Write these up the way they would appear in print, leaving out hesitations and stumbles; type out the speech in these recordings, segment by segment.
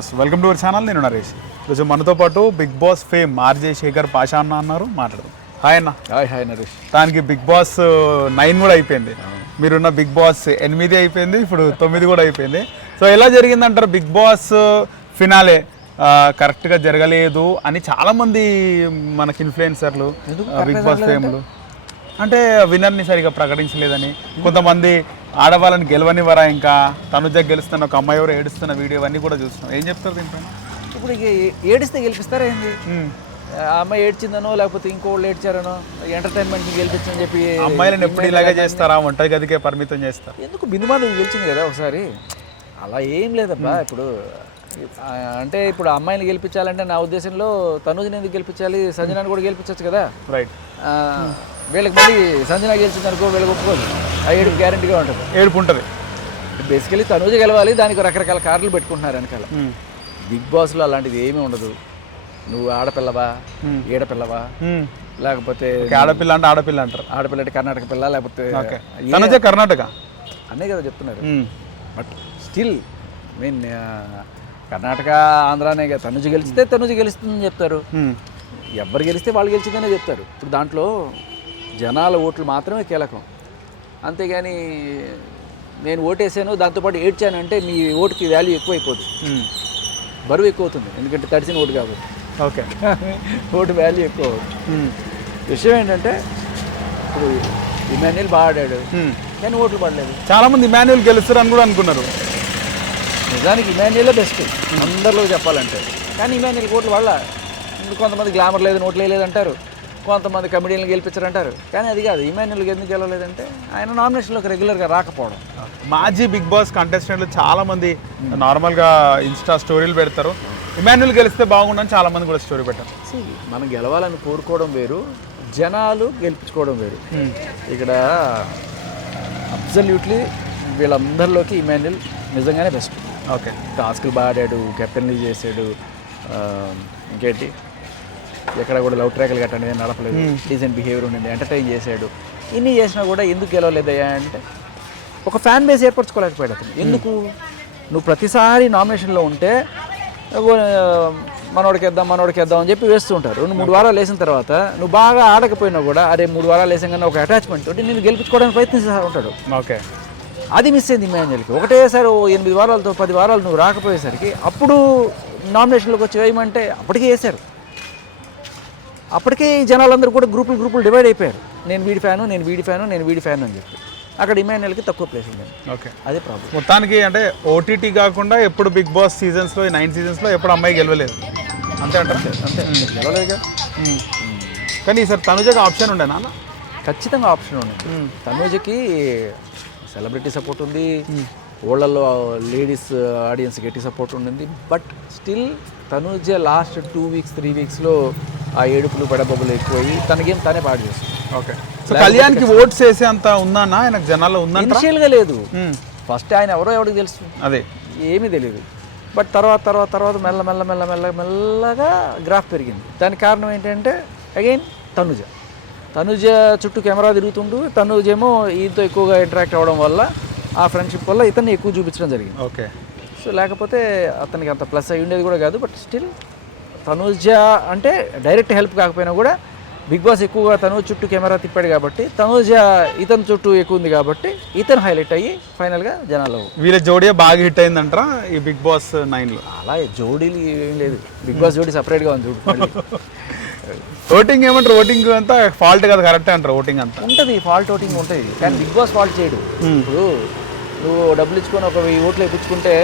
Viewers welcome to our channel. నేను నరేష్. ఈరోజు మనతో పాటు big boss fame RJ Shekhar Pasha అన్న అన్నారు. మాట్లాడదాం. హాయ్ అన్న. హాయ్ నరేష్. దానికి బిగ్ బాస్ 9 కూడా అయిపోయింది. మీరున్న బిగ్ బాస్ 8 అయిపోయింది, ఇప్పుడు 9 కూడా అయిపోయింది. సో ఎలా జరిగిందంటారు బిగ్ బాస్ ఫినాలే? కరెక్ట్గా జరగలేదు అని చాలామంది మనకి ఇన్ఫ్లుయెన్సర్లు బిగ్ బాస్ ఫేమ్లు అంటే విన్నర్ని సరిగా ప్రకటించలేదని, కొంతమంది ఆడవాళ్ళని గెలవనివ్వరా, ఇంకా తనుజ గెలుస్తున్న ఒక అమ్మాయి ఎవరు ఏడుస్తున్న వీడియో అన్నీ కూడా చూస్తున్నాం. ఏం చెప్తారు దీనిపైన? ఇప్పుడు ఏడిస్తే గెలిపిస్తారా ఏంది? ఆ అమ్మాయి ఏడ్చిందనో లేకపోతే ఇంకోళ్ళు ఏడ్చారనో ఎంటర్టైన్మెంట్ని గెలిపించని చెప్పి అమ్మాయిలను ఎప్పుడు ఇలాగే చేస్తారా? వంట గదికే పరిమితం చేస్తారు. ఎందుకు బిందుమాధవి గెలిచింది కదా ఒకసారి, అలా ఏం లేదబ్బా. ఇప్పుడు అంటే ఇప్పుడు అమ్మాయిని గెలిపించాలంటే నా ఉద్దేశంలో తనుజని ఎందుకు గెలిపించాలి, సంజనాన్ని కూడా గెలిపించవచ్చు కదా. రైట్. వీళ్ళకి మళ్ళీ సంజన గెలిచింది అనుకో వీళ్ళకి ఒప్పుకోదు, ఆ ఏడుపు గ్యారెంటీగా ఉంటుంది. ఏడుపు ఉంటుంది. బేసికలీ తనుజ గెలవాలి, దానికి రకరకాల కార్లు పెట్టుకుంటున్నారు వెనకాల. బిగ్ బాస్లో అలాంటిది ఏమీ ఉండదు. నువ్వు ఆడపిల్లవా, ఏడపిల్లవా, లేకపోతే ఆడపిల్ల అంటే ఆడపిల్ల అంటారు. ఆడపిల్ల అంటే కర్ణాటక పిల్ల, లేకపోతే తనుజ కర్ణాటక అనే కదా చెప్తున్నారు. బట్ స్టిల్ మీన్ కర్ణాటక ఆంధ్రానే కదా. తనుజ గెలిస్తే తనుజ గెలుస్తుందని చెప్తారు, ఎవరు గెలిస్తే వాళ్ళు గెలిచిందనే చెప్తారు. ఇప్పుడు దాంట్లో జనాల ఓట్లు మాత్రమే కీలకం, అంతేగాని నేను ఓటేసాను దాంతోపాటు ఏడ్చాను అంటే మీ ఓటుకి వాల్యూ ఎక్కువైపోదు, బరువు ఎక్కువ అవుతుంది. ఎందుకంటే తడిసిన ఓటు కాబట్టి. ఓకే. ఓటు వాల్యూ ఎక్కువ విషయం ఏంటంటే ఇప్పుడు ఇమాన్యుయల్ బాగా ఆడాడు కానీ ఓట్లు పడలేదు. చాలామంది ఇమాన్యుయల్ గెలుస్తారు అని కూడా అనుకున్నారు. నిజానికి ఇమాన్యుయలే బెస్ట్ అందరిలో చెప్పాలంటే, కానీ ఇమాన్యుయల్ ఓట్లు వాళ్ళ కొంతమంది గ్లామర్ లేదు, ఓట్లు వేయలేదంటారు, కొంతమంది కమెడియన్లు గెలిపించారంటారు. కానీ అది కాదు, ఇమాన్యుయల్కి ఎందుకు గెలవలేదంటే ఆయన నామినేషన్లోకి రెగ్యులర్గా రాకపోవడం. మాజీ బిగ్ బాస్ కంటెస్టెంట్లు చాలామంది నార్మల్గా ఇన్స్టా స్టోరీలు పెడతారు, ఇమాన్యుయల్ గెలిస్తే బాగుండని చాలామంది కూడా స్టోరీ పెట్టారు. మనం గెలవాలని కోరుకోవడం వేరు, జనాలు గెలిపించుకోవడం వేరు. ఇక్కడ అబ్సల్యూట్లీ వీళ్ళందరిలోకి ఇమాన్యుయల్ నిజంగానే బెస్ట్. ఓకే. టాస్క్లు బాగా ఆడాడు, కెప్టెన్లీ చేసాడు, ఇంకేంటి ఎక్కడ కూడా లవ్ ట్రాక్లు గట్టండి నడపలేదు, డీసెంట్ బిహేవియర్ ఉండింది, ఎంటర్టైన్ చేశాడు. ఇన్ని చేసినా కూడా ఎందుకు గెలవలేదయ్యా అంటే ఒక ఫ్యాన్ బేస్ ఏర్పరచుకోలేకపోయాడు అతను. ఎందుకు? నువ్వు ప్రతిసారి నామినేషన్లో ఉంటే మనోడికి వేద్దాం అని చెప్పి వేస్తూ ఉంటారు. 2-3 వారాలు వేసిన తర్వాత నువ్వు బాగా ఆడకపోయినా కూడా అరే 3 వారాలు వేసాం కానీ ఒక అటాచ్మెంట్ తోటి నేను గెలిపించుకోవడానికి ప్రయత్నిస్తూ ఉంటాడు. ఓకే. అది మిస్ అయింది ఇమాన్యుయల్కి. ఒకటేసారి 8 వారాలతో 10 వారాలు నువ్వు రాకపోయేసరికి అప్పుడు నామినేషన్లోకి వచ్చి వేయమంటే అప్పటికే వేశారు. అప్పటికే జనాలందరూ కూడా గ్రూపులు డివైడ్ అయిపోయారు. నేను వీడి ఫ్యాను అని చెప్పి అక్కడ ఇమాన్యుయల్కి తక్కువ ప్లేస్ ఉంది. ఓకే. అదే ప్రాబ్లం. మొత్తానికి అంటే ఓటీటీ కాకుండా ఎప్పుడు బిగ్ బాస్ సీజన్స్లో 9 సీజన్స్లో ఎప్పుడు అమ్మాయి గెలవలేదు అంతే అంటారు. అంతే గెలవలేదుగా. కానీ ఈసారి తనుజకి ఆప్షన్ ఉండే నాన్న, ఖచ్చితంగా ఆప్షన్ ఉంది. తనుజకి సెలబ్రిటీ సపోర్ట్ ఉంది, ఓళ్ళల్లో లేడీస్ ఆడియన్స్ గట్టి సపోర్ట్ ఉండింది. But still Tanuja last 2 weeks 3 వీక్స్లో ఆ ఏడుపులు బడబబ్బులు ఎక్కువయ్యి తన గేమ్ తానే పాడు చేస్తుంది. ఓకే. సో కళ్యాణ్కి ఓట్స్ వేసే అంత ఉందన్నా ఆయనకు జనాల్లో ఉందా? ఇనిషియల్గా లేదు. ఫస్ట్ ఆయన ఎవరికి తెలుసు, అదే ఏమీ తెలియదు. బట్ తర్వాత మెల్లగా గ్రాఫ్ పెరిగింది. దానికి కారణం ఏంటంటే అగైన్ తనుజ చుట్టూ కెమెరా తిరుగుతుంటూ తనుజ ఏమో ఈయనతో ఎక్కువగా ఇంటరాక్ట్ అవ్వడం వల్ల ఆ ఫ్రెండ్షిప్ వల్ల ఇతన్ని ఎక్కువ చూపించడం జరిగింది. ఓకే. సో లేకపోతే అతనికి అంత ప్లస్ అయ్యి ఉండేది కూడా కాదు. బట్ స్టిల్ తనుజ అంటే డైరెక్ట్ హెల్ప్ కాకపోయినా కూడా బిగ్ బాస్ ఎక్కువగా తనుజ చుట్టూ కెమెరా తిప్పాడు కాబట్టి తనుజ ఇతని చుట్టూ ఎక్కువ ఉంది కాబట్టి ఇతను హైలైట్ అయ్యి ఫైనల్గా జనాలు వీళ్ళ జోడియా బాగా హిట్ అయిందంటారా ఈ బిగ్ బాస్ 9లో? అలా జోడీలు ఏం లేదు, బిగ్ బాస్ జోడీ సపరేట్గా ఉంది చూడు. ఓటింగ్ ఏమంటారు? ఓటింగ్ అంతా ఫాల్ట్ కదా, కరెక్టే అంటారు? ఓటింగ్ అంతా ఉంటుంది, ఫాల్ట్ ఓటింగ్ ఉంటుంది, కానీ బిగ్ బాస్ ఫాల్ట్ చేయడు. ఇప్పుడు నువ్వు డబ్బులు ఇచ్చుకొని ఒక 1000 ఓట్లు వేయించుకుంటే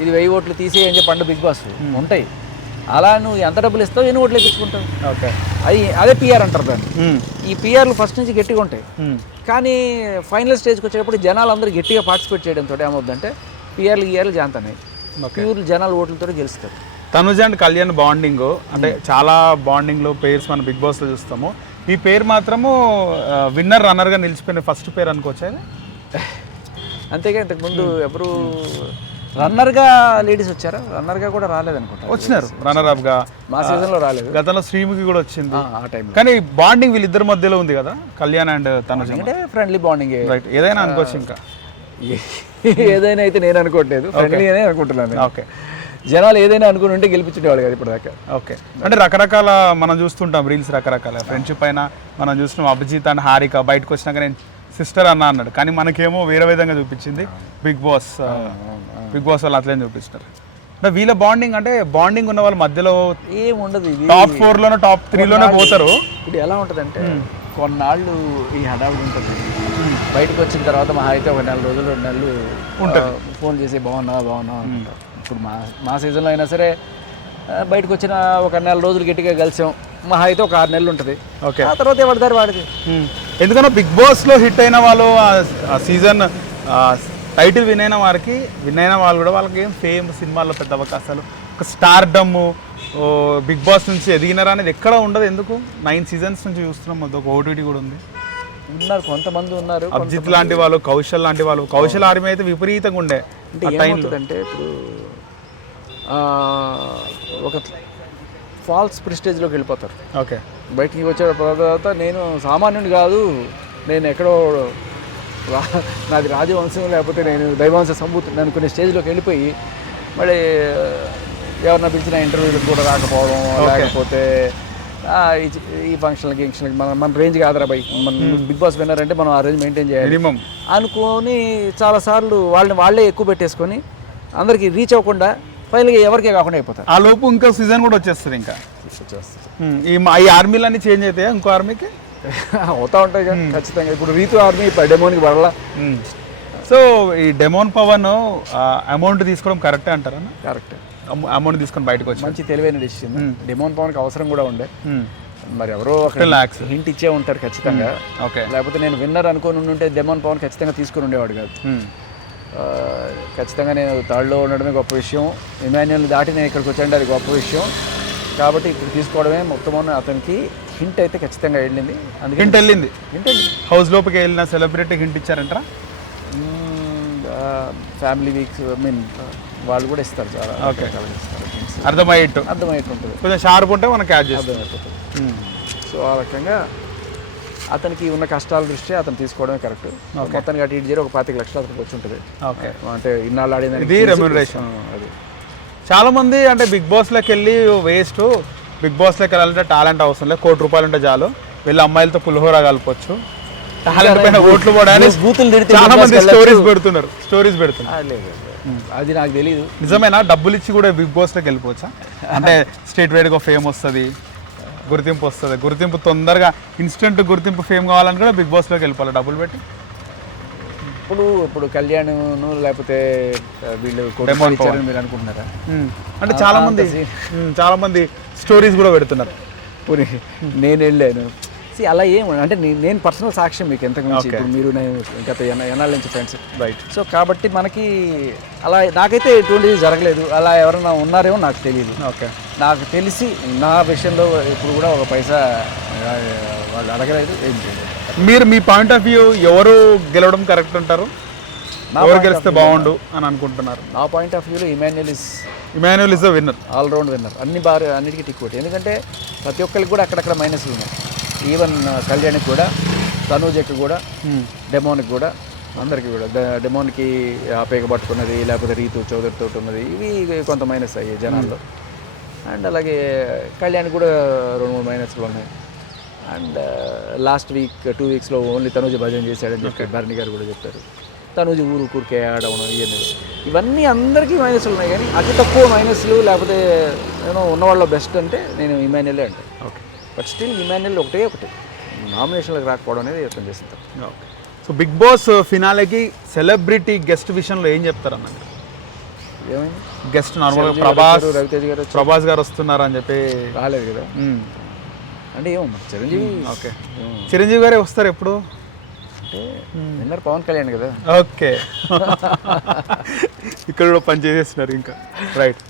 ఇది 1000 ఓట్లు తీసేయి అని చెప్పి అంట బిగ్ బాస్ ఉంటాయి. అలా నువ్వు ఎంత డబ్బులు ఇస్తావు ఎన్ని ఓట్లు వేయించుకుంటావు. ఓకే. అదే పిఆర్ అంటారు దాన్ని. ఈ పిఆర్లు ఫస్ట్ నుంచి గట్టిగా ఉంటాయి, కానీ ఫైనల్ స్టేజ్కి వచ్చేటప్పుడు జనాలు అందరూ గట్టిగా పార్టిసిపేట్ చేయడంతో ఏమవుతుందంటే పిఆర్లు జాంతన్నాయి, ప్యూర్ జనాలు ఓట్లతో గెలుస్తారు. తనుజ అండ్ కళ్యాణ్ బాండింగ్ అంటే చాలా బాండింగ్లో పేర్స్ మన బిగ్ బాస్లో చూస్తాము. ఈ పేరు మాత్రము విన్నర్ రన్నర్గా నిలిచిపోయిన ఫస్ట్ పేరు అనుకోవచ్చా? అంతేగా ఇంతకుముందు ఎవరు రన్నర్గా లేడీస్ వచ్చారా? రన్నర్గా కూడా రాలేదనుకుంటా. వచ్చినారు రన్నర్ అప్గా, మా సీజన్లో రాలేదు. గతంలో శ్రీముఖి కూడా వచ్చింది ఆ టైంలో. కానీ బాండింగ్ వీళ్ళిద్దరి మధ్యలో ఉంది కదా, కళ్యాణ్ అండ్ తనుజ అంటే ఫ్రెండ్లీ బాండింగ్. రైట్, ఏదైనా అనుకోవచ్చు. ఇంకా ఏదైనా అయితే నేను అనుకోవట్లేదు, ఫ్రెండ్లీ అనే అనుకుంటున్నాను. ఓకే, జనాలు ఏదైనా అనుకుని ఉంటే గెలిపించేవాళ్ళు కదా ఇప్పటిదాకా. ఓకే. అంటే రకరకాల మనం చూస్తుంటాం రీల్స్, రకరకాల ఫ్రెండ్షిప్ అయినా మనం చూస్తున్నాం. అభిజిత్ అండ్ హారిక బయటకు వచ్చినాక నేను సిస్టర్ అన్నాడు, కానీ మనకేమో వేరే విధంగా చూపించింది బిగ్ బాస్. బిగ్ బాస్ వాళ్ళు అట్లనే చూపిస్తున్నారు. అంటే వీళ్ళ బాండింగ్, అంటే బాండింగ్ ఉన్న వాళ్ళ మధ్యలో ఏం ఉండదు. ఇది టాప్ 4లోనో టాప్ 3లోనే పోతారు. ఇప్పుడు ఎలా ఉంటుందంటే కొన్నాళ్ళు ఈ హడావుడి ఉంటుంది, బయటకు వచ్చిన తర్వాత మహా అయితే ఒక 4 రోజులు 2 నెలలు ఉంటుంది ఫోన్ చేసి బాగున్నావా అంటారు. ఇప్పుడు మా సీజన్లో అయినా సరే బయటకు వచ్చిన ఒక 4 రోజులు గట్టిగా కలిసాం, మహా అయితే ఒక 6 నెలలు ఉంటుంది. ఓకే, ఆ తర్వాత ఎవరిదారు వాడిది. ఎందుకంటే బిగ్ బాస్లో హిట్ అయిన వాళ్ళు, ఆ సీజన్ టైటిల్ విన్ అయిన వాళ్ళు కూడా వాళ్ళకి ఏం ఫేమ్, సినిమాల్లో పెద్ద అవకాశాలు, ఒక స్టార్డమ్, బిగ్ బాస్ నుంచి ఎదిగినారా అనేది ఎక్కడ ఉండదు. ఎందుకు 9 సీజన్స్ నుంచి చూస్తున్నాం, ఒక ఓటీటీ కూడా ఉంది. ఉన్నారు కొంతమంది ఉన్నారు, అభిజిత్ లాంటి వాళ్ళు, కౌశల్ లాంటి వాళ్ళు. కౌశల్ ఆర్మీ అయితే విపరీతంగా ఉండే. అంటే ఏమవుతుందంటే ఇప్పుడు ఒక ఫాల్స్ ప్రెస్టేజ్లోకి వెళ్ళిపోతారు. ఓకే, బయటికి వచ్చిన తర్వాత నేను సామాన్యుని కాదు, నేను ఎక్కడో నాది రాజవంశం లేకపోతే నేను దైవాంశ సంభూతుని అనుకునే స్టేజ్లోకి వెళ్ళిపోయి మళ్ళీ ఎవరన్నా పిలిచిన ఇంటర్వ్యూలకు కూడా రాకపోవడం, లేకపోతే ఈ ఫంక్షన్లకి మన రేంజ్ కాదురా బై, మన బిగ్ బాస్ విన్నర్ అంటే మనం ఆ రేంజ్ మెయింటైన్ చేయాలి అనుకొని చాలాసార్లు వాళ్ళే ఎక్కువ పెట్టేసుకొని అందరికి రీచ్ అవ్వకుండా ఫైనల్గా ఎవరికే కాకుండా అయిపోతారు. ఆ లోపు ఇంకా సీజన్ కూడా వచ్చేస్తుంది. ఇంకా ఈ ఆర్మీలన్నీ చేంజ్ అవుతాయా ఇంకో ఆర్మీకి? అవుతా ఉంటాయి కదా ఖచ్చితంగా. ఇప్పుడు రీతు ఆర్మీ ఇప్పుడు డెమోన్కి పడలా. సో ఈ డెమోన్ పవన్ అమౌంట్ తీసుకోవడం కరెక్టే అంటారా? కరెక్ట్, అమౌంట్ తీసుకొని బయటకు వచ్చి మంచి తెలివైన డిసిషన్. డెమోన్ పవన్కి అవసరం కూడా ఉండే, మరి ఎవరో హింట్ ఇచ్చే ఉంటారు ఖచ్చితంగా. ఓకే, లేకపోతే నేను విన్నర్ అనుకోని ఉంటే డెమోన్ పవన్ ఖచ్చితంగా తీసుకుని ఉండేవాడు కాదు. ఖచ్చితంగా నేను థర్డ్లో ఉండడమే గొప్ప విషయం, ఇమాన్యుయల్ని దాటి నేను ఇక్కడికి వచ్చానంటే అది గొప్ప విషయం. కాబట్టి ఇప్పుడు తీసుకోవడమే మొత్తం అతనికి హింట్ అయితే ఖచ్చితంగా వెళ్ళింది. అందుకే హింట్ వెళ్ళింది. హౌస్ లోపలికి వెళ్ళిన సెలబ్రిటీ హింట్ ఇచ్చారంటారా? ఫ్యామిలీ వీక్స్ వాళ్ళు కూడా ఇస్తారు చాలా. ఓకే, అర్థమయ్యేట్టు ఉంటుంది. కొంచెం షార్ప్ ఉంటే మనకి క్యాచ్ చేస్తుంది. సో ఆ రకంగా అతనికి ఉన్న కష్టాల దృష్ట్యా అతను తీసుకోవడమే కరెక్ట్. మొత్తానికి అటు ఇటు ఒక 25 లక్షలు అతనికి వచ్చి ఉంటుంది. ఓకే, అంటే ఇన్నాళ్ళు ఆడింది ఇది రెమ్యూనరేషన్. అది చాలా మంది అంటే బిగ్ బాస్లోకి వెళ్ళి వేస్ట్, బిగ్ బాస్లోకి వెళ్ళాలంటే టాలెంట్ అవసరం లేదు, ₹1 కోటి ఉంటే చాలు, వెళ్ళి అమ్మాయిలతో పులిహోర కలపొచ్చు, టాలెంట్ పైన ఓట్లు పోవడానికి చాలా మంది స్టోరీస్ పెడుతున్నారు. అది నాకు తెలియదు. నిజమేనా? డబ్బులు ఇచ్చి కూడా బిగ్ బాస్లోకి వెళ్ళిపోవచ్చా? అంటే స్టేట్ వైడ్గా ఫేమ్ వస్తుంది, గుర్తింపు వస్తుంది, గుర్తింపు తొందరగా ఇన్స్టెంట్ గుర్తింపు ఫేమ్ కావాలని కూడా బిగ్ బాస్లోకి వెళ్ళిపోవాలి డబ్బులు పెట్టి. ఇప్పుడు కళ్యాణ్ లేకపోతే వీళ్ళు మీరు అనుకుంటున్నారా? అంటే చాలా మంది స్టోరీస్ కూడా పెడుతున్నారు. నేను వెళ్ళాను అలా ఏం అంటే నేను పర్సనల్ సాక్ష్యం మీకు ఎంతకు మించి. ఇప్పుడు మీరు గత ఎన్నాళ్ళ నుంచి ఫ్రెండ్స్, రైట్? సో కాబట్టి మనకి అలా నాకైతే ఎటువంటిది జరగలేదు. అలా ఎవరైనా ఉన్నారేమో నాకు తెలియదు. ఓకే, నాకు తెలిసి నా విషయంలో ఇప్పుడు కూడా ఒక పైసా వాళ్ళు అడగలేదు, ఏం చేయలేదు. మీరు మీ పాయింట్ ఆఫ్ వ్యూ ఎవరు గెలవడం కరెక్ట్ అంటారు? ఎవరు గెలిస్తే బాగుండు అని అనుకుంటున్నారు? నా పాయింట్ ఆఫ్ వ్యూలో Emmanuel is the winner, all round winner. అన్నిటికీ టిక్ కొట్టి, ఎందుకంటే ప్రతి ఒక్కరికి కూడా అక్కడక్కడ మైనస్లు ఉన్నాయి. ఈవెన్ కళ్యాణ్కి కూడా, తనూజకి కూడా, డెమోన్కి కూడా, అందరికీ కూడా. డెమోన్కి ఆపేక పట్టుకున్నది, లేకపోతే రీతు చౌదరితో ఉన్నది, ఇవి కొంత మైనస్ అయ్యాయి జనాల్లో. అండ్ అలాగే కళ్యాణ్ కూడా 2-3 మైనస్లు ఉన్నాయి. అండ్ లాస్ట్ వీక్ 2 వీక్స్లో ఓన్లీ తనూజ భజన చేశాడని చెప్పి భరణి గారు కూడా చెప్పారు. తనూజ ఊరికే ఆడడం ఇవన్నీ అందరికీ మైనస్లు ఉన్నాయి. కానీ అతి తక్కువ మైనస్లు లేకపోతే నేను ఉన్నవాళ్ళలో బెస్ట్ అంటే నేను ఇమాన్యుయలే అంటే. ఓకే, బట్ స్టిల్ ఇమాన్యుయల్ ఒకటే నామినేషన్లకు రాకపోవడం అనేది అర్థం చేస్తుంటాం. ఓకే, సో బిగ్ బాస్ ఫినాలేకి సెలబ్రిటీ గెస్ట్ విషయంలో ఏం చెప్తారు అన్నమాట? ఏమైంది? గెస్ట్ నార్మల్గా ప్రభాస్ గారు వస్తున్నారు అని చెప్పి రాలేదు కదా. అంటే ఏమో చిరంజీవి. ఓకే, చిరంజీవి గారే వస్తారు ఎప్పుడు? అంటే విన్నర్ పవన్ కళ్యాణ్ కదా. ఓకే, ఇక్కడ కూడా పని చేసేస్తున్నారు ఇంకా. రైట్,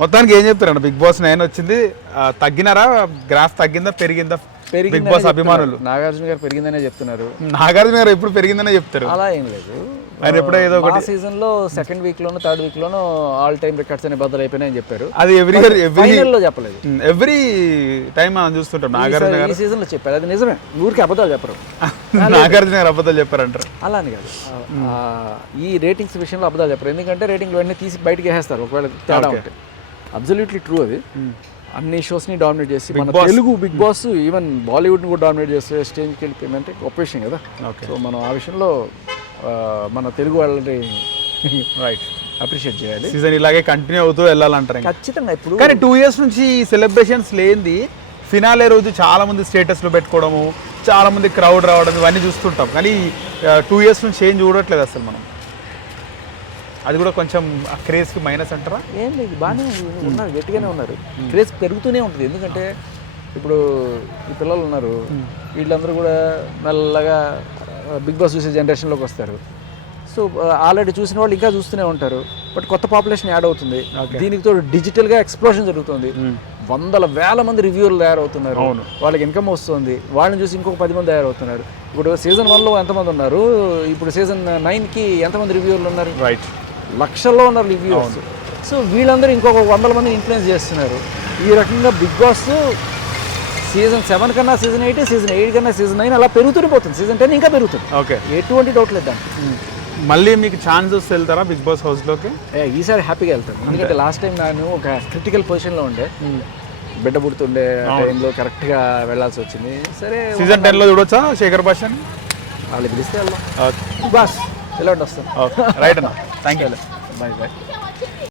మొత్తానికి ఏం చెప్తారండి? బిగ్ బాస్ 9 వచ్చింది, తగ్గినారా? గ్రాఫ్ తగ్గిందా పెరిగిందా బిగ్ బాస్ అభిమానులు. నాగార్జున గారు పెరిగిందనే చెప్తున్నారు. నాగార్జున గారు ఎప్పుడు పెరిగిందనే చెప్తారు. అలా ఏం లేదు, ఆయన ఎప్పుడో ఏదో ఒకటి సీజన్ లో సెకండ్ వీక్ లోనో థర్డ్ వీక్ లోనో ఆల్ టైమ్ రికార్డ్స్ అనే బద్దలు అయిపోయినాయని చెప్పారు. అది ఫైనల్ లో చెప్పలేదు. ఎవ్రీ టైం మనం చూస్తుంటాం నాగార్జున గారు ఈ సీజన్ లో చెప్పారు. అది నిజమే, ఊరికి అబద్ధాలు చెప్పరు. నాగార్జున గారు అబద్ధాలు చెప్పారంటారు. అలా అని కాదు, ఈ రేటింగ్స్ విషయంలో అబద్ధాలు చెప్పరు. ఎందుకంటే రేటింగ్ వెంటనే తీసి బయటకి వేసేస్తారు ఒకవేళ తేడా ఉంటే. అబ్సల్యూట్లీ ట్రూ అది. అన్ని షోస్ని డామినేట్ చేసి మన తెలుగు బిగ్ బాస్ ఈవెన్ బాలీవుడ్ని కూడా డామినేట్ చేస్తే స్టేజ్కి వెళ్ళిపోయిందంటే గొప్ప విషయం కదా. సో మనం ఆ విషయంలో మన తెలుగు వాళ్ళని రైట్ అప్రిషియేట్ చేయాలి. సీజన్ ఇలాగే కంటిన్యూ అవుతూ వెళ్ళాలంటారు ఖచ్చితంగా. ఇప్పుడు కానీ 2 years నుంచి సెలబ్రేషన్స్ లేనిది ఫినాలే రోజు చాలా మంది స్టేటస్లు పెట్టుకోవడము, చాలా మంది క్రౌడ్ రావడం ఇవన్నీ చూస్తుంటాం. కానీ 2 years నుంచి ఏం చూడట్లేదు అసలు మనం. అది కూడా కొంచెం ఆ క్రేజ్కి మైనస్ అంటారా? ఏం లేదు, బాగానే ఉన్నారు, గట్టిగానే ఉన్నారు. క్రేజ్ పెరుగుతూనే ఉంటుంది. ఎందుకంటే ఇప్పుడు ఈ పిల్లలు ఉన్నారు, వీళ్ళందరూ కూడా మెల్లగా బిగ్ బాస్ చూసే జనరేషన్లోకి వస్తారు. సో ఆల్రెడీ చూసిన వాళ్ళు ఇంకా చూస్తూనే ఉంటారు. బట్ కొత్త పాపులేషన్ యాడ్ అవుతుంది. దీనికి తోడు డిజిటల్గా ఎక్స్ప్లోషన్ జరుగుతుంది. వందల వేల మంది రివ్యూలు తయారవుతున్నారు. వాళ్ళకి ఇన్కమ్ వస్తుంది. వాళ్ళని చూసి ఇంకొక 10 మంది తయారవుతున్నారు. ఇప్పుడు సీజన్ 1లో ఎంతమంది ఉన్నారు, ఇప్పుడు సీజన్ 9కి ఎంతమంది రివ్యూలు ఉన్నారు? రైట్, లక్షల్లో ఉన్నారు రివ్యూస్. సో వీళ్ళందరూ ఇంకొక 100 మంది ఇన్ఫ్లుయెన్స్ చేస్తున్నారు. ఈ రకంగా బిగ్ బాస్ సీజన్ 7 కన్నా సీజన్ 8, సీజన్ 8 కన్నా సీజన్ 9 అలా పెరుగుతూనే పోతుంది. సీజన్ 10 ఇంకా పెరుగుతుంది. ఓకే, ఎటువంటి డౌట్ లేదు దానికి. మళ్ళీ మీకు ఛాన్స్ వస్తే వెళ్తారా బిగ్ బాస్ హౌస్లోకి? ఈసారి హ్యాపీగా వెళ్తాను. ఎందుకంటే లాస్ట్ టైం నేను ఒక క్రిటికల్ పొజిషన్లో ఉండే, బిడ్డ పుడుతుండే టైంలో కరెక్ట్గా వెళ్ళాల్సి వచ్చింది. సరే, సీజన్ 10లో చూడొచ్చా శేఖర్ భాషని? వాళ్ళు పిలిస్తే వెళ్దాం. బాస్ ఇలా వస్తాం. రైట్ అన్న, థ్యాంక్ యూ. Bye bye.